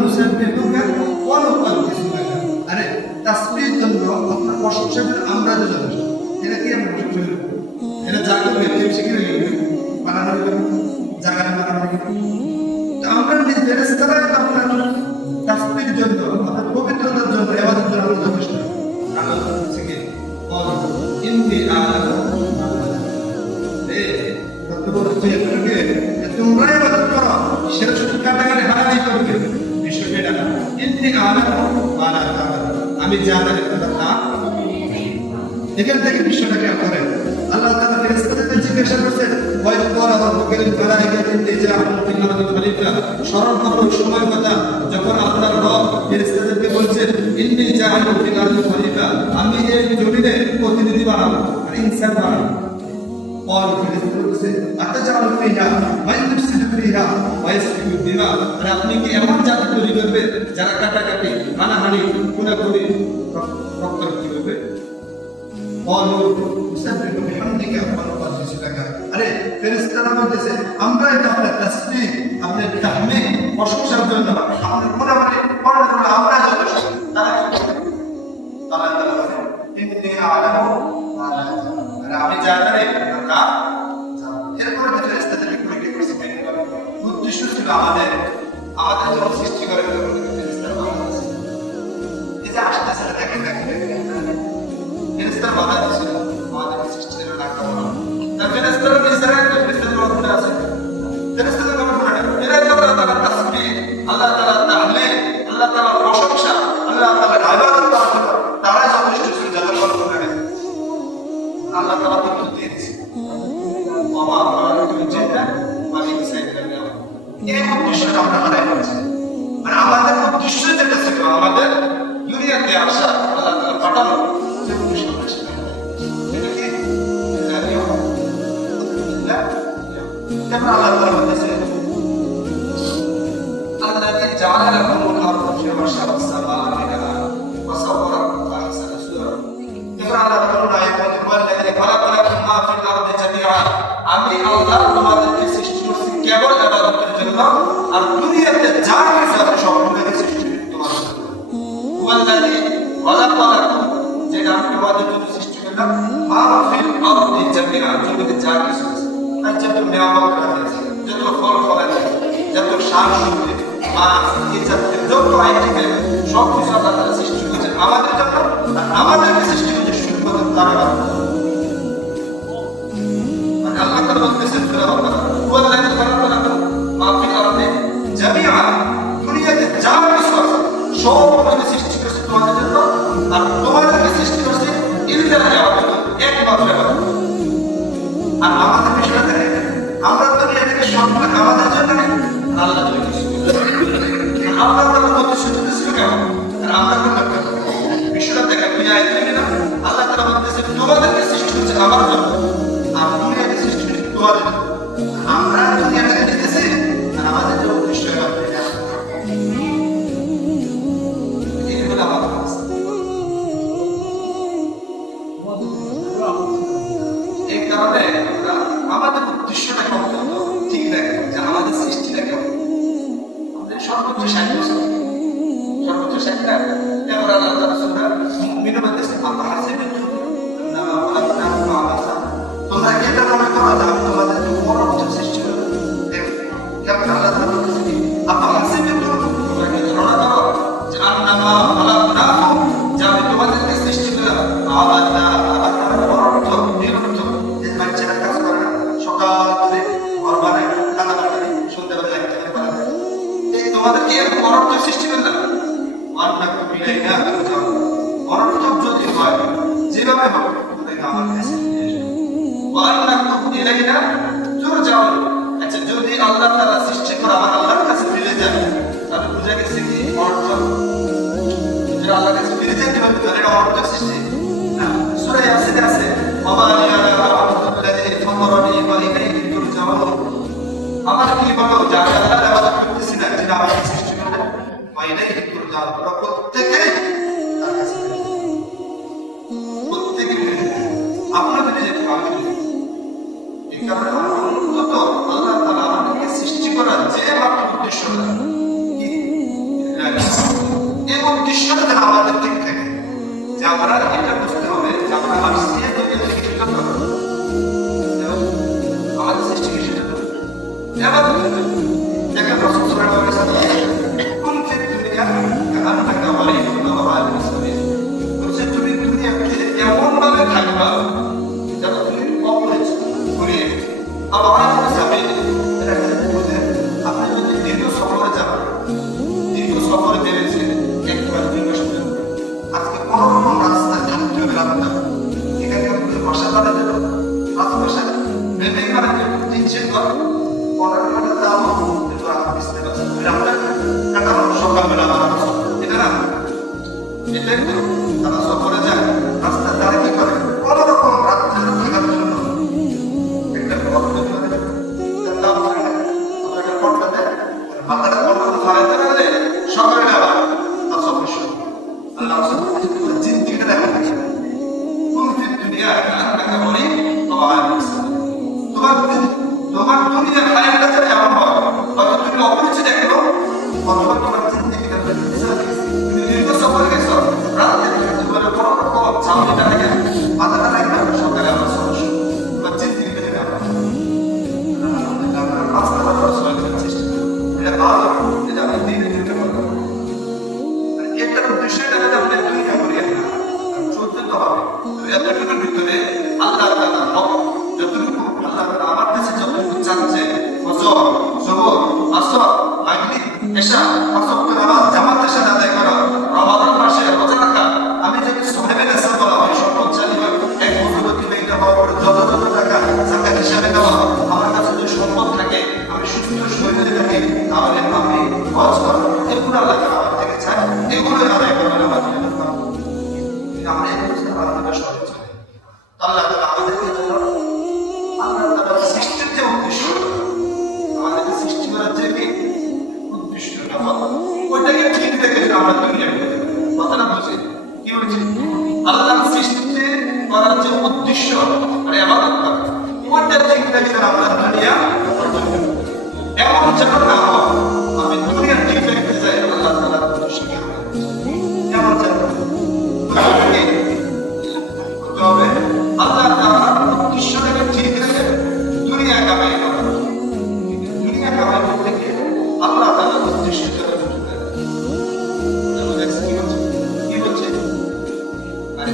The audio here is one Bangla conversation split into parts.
নুসাব্বিহুকা ওয়া নুকাদ্দিসু লাকা। আরে তাসবিহের জন্য আপনার প্রশংসা করে আমরা তো যথেষ্ট। এটা কি আমরা প্রশংসা করি? এটা জায়গা হয়ে শিখে গেল বানানো জায়গা বানানো। তো আমরা ফেরেশতারা আপনার তাসবিহের জন্য আপনার পবিত্রতার জন্য ইবাদতের জন্য আমরা যথেষ্ট। আমরা শিখে বল ইন্নী আ'লামু মা লা তা'লামুন। তোমরা ইবাদত করো, সেটা শুধু কাটাকাটি হারাহারি করবে, বিষয়টা এটা না। ইন্নী আ'লামু মা লা তা'লামুন, আমি জানি তোমরা তা। এখান থেকে বিষয়টা খেয়াল করেন। আল্লাহ তাআলা ফেরেশতাদেরকে জিজ্ঞাসা করছেন, ওয়াইদ ক্বালা রাব্বুকা লিল মালাইকাতি ইন্নী জা'আলুন ফিল আরদি খলিফা। স্মরণ করো সময় কথা যখন আপনার রব ফেরেশতাদেরকে বলছেন, ইন্নী জা'আলুন ফিল আরদি খলিফা, আমি এই জমিনে প্রতিনিধি বানাবো, আর ইনসান বানাবো। और ফেরেশতাদেরকে আতাজালু ফিহা মান ইউফসিদু ফিহা ওয়া ইয়াসফিকু দিমা, আর আপনি কি এমন জাতি তৈরি করবে যারা কাটাকাটি হানাহানি খুনাখুনি রক্তারক্তি করবে? আরে ফেরেশতারা বলতেছে আমরা এটা আপনার তাসবিহ আপনার তাহমিদ প্রশংসার জন্য আপনার গুণাবলী বর্ণনা করে আমরা যথেষ্ট। তারা বলে ইন্নী আ'লামু মা লা তা'লামুন, আরে আমি জানি না এরপরে ফেরেশতাদেরকে পরীক্ষা করছে। উদ্দেশ্য ছিল আমাদের জন্য সৃষ্টি করে ফেরেশতারা এই যে আসতেছে দেখেন ফেরেশতারা বাধা দিয়েছিল আমাদের সৃষ্টির রাখা হলো না। ফেরেশতারা বিচারে একটা ফেরেশতাদের মধ্যে আছে, ফেরেশতাদের কথা বলে এরা আল্লাহ তাআলার তাসবিহ, আল্লাহ তাআলার তাহলিল, আল্লাহ তাআলার প্রশংসা, আল্লাহ তাআলার ইবাদত করার জন্য তারা যথেষ্ট ছিল যতক্ষণ করে আল্লাহ তাআলা তো দিয়ে দিয়েছে। বাবা আপনারা তুমি যেটা মালিক সাইড করে এই উদ্দেশ্যটা আমরা হারাই ফেলেছি। মানে আমাদের উদ্দেশ্য যেটা ছিল আমাদের দুনিয়াতে আসা আল্লাহ তাআলা পাঠানো যে উদ্দেশ্য এটা কি আল্লাহ তাআলা বলেছে আল্লাযী জাআলা লাকুমুল আরদা ফিরশা ওয়াস সামাআ বিনাআ ওয়া সাওয়ারাকুম ফাহসানা সুওয়ারাকুম। এবার আল্লাহ তাআলা আয়াতে বলেন আল্লাযী খালাকা লাকুম মা ফিল আরদি জামিআ, আমি আল্লাহ তোমাদেরকে সৃষ্টি করেছি কেবল ইবাদতের জন্য, আর দুনিয়াতে যা কিছু আছে সবগুলোকে সৃষ্টি করেছি তোমাদের জন্য। ওয়াল্লাযী খালাকা লাকুম, যে আমি তোমাদের জন্য সৃষ্টি করলাম মা ফিল আরদি জামিআ, জমিতে যা কিছু আছে তার যত নিয়ামত আছে, যত ফল ফলাদি, যত শাক-সবজি, মাছ, এই জাতীয় যত আইটেম সব কিছু আল্লাহ তাআলা সৃষ্টি করেছেন আমাদের জন্য, আর আমাদেরকে সৃষ্টি করেছেন শুধুমাত্র তার ইবাদত। মানে আল্লাহ তাআলা বলতেছেন ওয়াল্লাযী খালাকা লাকুম মা ফিল আরদি জামিআ, দুনিয়াতে যা কিছু আছে সবগুলোকে সৃষ্টি করেছে তোমাদের জন্য, আর তোমাদেরকে সৃষ্টি করেছে ইল্লা লিয়াবুদুন, একমাত্র ইবাদত। আর আমাদের বিষয়টা দেখেন, আমরা দুনিয়া থেকে সবগুলো আমাদের জন্য আল্লাহ তৈরি করেছেন। আমরা মধ্যে শুধু ছিল কেমন, আর আমরা করলাম কেমন বিষয়টা দেখেন। দুই আয়াত থেকে না আল্লাহ তাআলা বলতেছে তোমাদেরকে সৃষ্টি করেছে আমার জন্য, আর দুনিয়াকে সৃষ্টি করেছে তোমাদের জন্য। আমরা দুনিয়াটাকে নিতেছি আর আমাদের যে উদ্দেশ্য এই হলো আমাদের অবস্থা। এই কারণে আমাদের উদ্দেশ্যটা কেমন ঠিক রাখে, যে আমাদের সৃষ্টিটা কেমন। আমাদের সর্বোচ্চ 60 বছর, সর্বোচ্চ 60 না। এবার আল্লাহ তাআলা সূরা মুমিনুন বলতেছে আল্লাহ হাসিবে নামা খালাকনাকুম আবাসা, তোমরা কি এটা মনে করো যে আমি তোমাদেরকে পরোক্ষ সৃষ্টি করব? কেমন আল্লাহ তাআলা বলতেছে আল্লাহ হাসিবে, তোমরা কি ধারণা করো যে আন্নামা খালাকনাকুম, যে আমি তোমাদেরকে সৃষ্টি করলাম আবাসা, পরোক্ষ নিরর্থক। যে বাচ্চারা কাজ করে না, সকাল থেকে ঘর বানায়, কাঁদা কাটারি, সন্ধ্যাবেলা লাগতে পারে, এই তোমাদেরকে এরকম পরোক্ষ সৃষ্টি করলাম। আন্নাকুম ইলাইনা তুরজাউন, পরোক্ষ যদি হয় যেভাবে হবে তোমরা আমার কাছে আন্নাকুম ইলাইনা তুরজাউন। আচ্ছা, যদি আল্লাহ তাআলা সৃষ্টি করে আমার আল্লাহর কাছে ফিরে যায় তাহলে বুঝা গেছে কি অর্থ, যদি আল্লাহর কাছে ফিরে যেতে হবে তাহলে এটা অর্থ সৃষ্টি না। সূরা ইয়াসিন আছে ওয়া লিয়া আবদুল্লাযী ফাতারানি ওয়া ইলাইহি তুরজাউন, আমার কি বলো যে আমি আল্লাহর ইবাদত করতেছি না, যেটা আমাকে সৃষ্টি করলেন, ওয়া ইলাইহি তুরজাউন, তোমরা প্রত্যেকেই তার কাছে ফিরে যাবে, প্রত্যেকেই ফিরে যাবে, আপনারা ফিরে যেতে পারবেন। এই কারণে অন্তত আল্লাহ তাআলা আমাদেরকে সৃষ্টি করার যে মাত্র উদ্দেশ্য কি অথবা তোমার জিন্দেগি কাছে তুমি দীর্ঘ সফর গেছো, রাতে তোমার কোনো রকম চাউনিটা রেখে মাথাটা রেখে সকালে আমার সমস্যা তোমার জিন্দেগি পেতে যাবে। রাস্তা বাজার চলার চেষ্টা এটা ভালো, এটা আমি দিনে দিনে বলবো। এটার উদ্দেশ্যটা যদি আপনি দুনিয়া করিয়া না চলতে তো হবে। এতটুকুর ভিতরে আল্লাহ তাআলা হক যতটুকু আল্লাহ তাআলা আমার কাছে যতটুকু চাচ্ছে, ফজর, যোহর, আসর, মাগরিব, এশা, পাঁচ ওয়াক্ত নামাজ জামাতের সাথে আদায় করা, রমাদান মাসে রোজা রাখা, আমি যদি সোহেবের হাসান বলা হয় সম্পদশালী হয়, এক বছর অতিবাহিত হওয়ার পরে যত টাকা যাকাত হিসাবে দেওয়া, আমার কাছে যদি সম্পদ থাকে, আমি সুস্থ শরীরে থাকি, তাহলে আমি হজ করা, এগুলো আল্লাহ তাআলা আমার থেকে চায়, এগুলো আদায় করবেন আমার জন্য। আমরা এই বুঝতে পারবো সহজ হয়। আল্লাহ তাআলা আমাদেরকে জন্য আল্লাহ তাআলা সৃষ্টির যে উদ্দেশ্য, আমাদেরকে সৃষ্টি করার যে উদ্দেশ্যটা ওইটাকে ঠিক রেখে আমরা দুনিয়া করতে পারি। কথাটা বুঝে কি বলছি? আল্লাহর সৃষ্টি করার যে উদ্দেশ্য মানে ইবাদত করা, ওইটা ঠিক রেখে আমরা দুনিয়া এমন যেন না হয় আমি দুনিয়া ঠিক রেখে যাই আল্লাহ তাআলার উদ্দেশ্য এমন যেন হবে। আল্লাহ তাআলার উদ্দেশ্যটাকে ঠিক রেখে দুনিয়া কামাই করা, দুনিয়া কামাই করতে গিয়ে আল্লাহ তাআলার উদ্দেশ্যটা কি বলছে?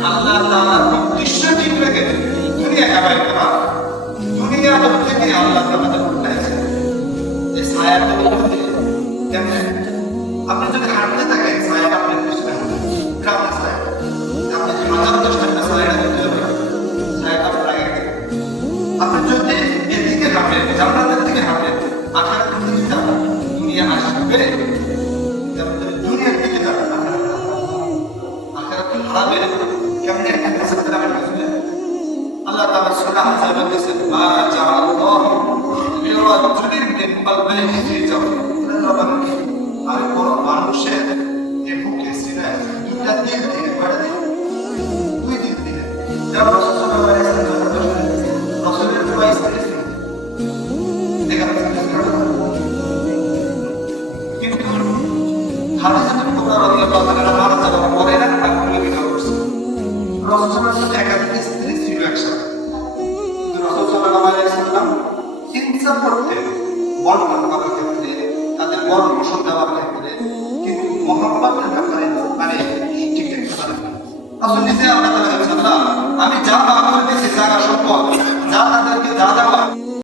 আল্লাহ তাআলার উদ্দেশ্য ঠিক রেখে দুনিয়া কামাই করা, দুনিয়া করতে গিয়ে আল্লাহ তাআলা উঠাইছে যে ছায়াটা বলতে কেমন আপনি যদি হাঁটতে থাকেন ছায়াটা আপনার পিছনে গ্রামে ছায়া, আপনি যদি হাজার 10টা ছায়া দিতে হবে ছায়াটা আপনার আগে আপনি যদি এদিকে হাঁটেন জান্নাতের দিকে হাঁটেন আখিরাতের দিকে যাবেন দুনিয়া আসবে, দুনিয়ার দিকে যাবেন আখিরাত হারাবে কেমন একটা কাছে যাবেন। আল্লাহ তাআলা সূরা আহজাব বলেছেন মা জাআলাল্লাহু লিরাজুলিন মিন কলবাইনি ফি জাওফিহি, আমি কোন মানুষের যে বুকে সিনায় দুইটা দিল দিয়ে ভরে দিই, দুই দিল দিয়ে যা রাসূল সাল্লাল্লাহু আলাইহি ওয়াসাল্লাম রাসূলের দোয়া ছিল দেখা কিন্তু হাদিসের কুবরা রাদিয়াল্লাহু তাআলা মারা যাওয়ার পরে না তাকে বিবাহ করছে। রাসূল সাল্লাল্লাহু আলাইহি ওয়াসাল্লাম একাধিক স্ত্রী ছিল একসাথে, কিন্তু রাসূল সাল্লাল্লাহু আলাইহি ওয়াসাল্লাম ইনসাফ করতেন বর্ণনা করার ক্ষেত্রে, তাদের বর্ণ পোষণ দেওয়ার ক্ষেত্রে, কিন্তু মহব্বতের ব্যাপারে মানে ঠিক রাখতে পারেন। রাসূল নিজে আল্লাহ তাআলা বলেছেন আমি যা পাপ করেছি জায়গা সম্পদ যা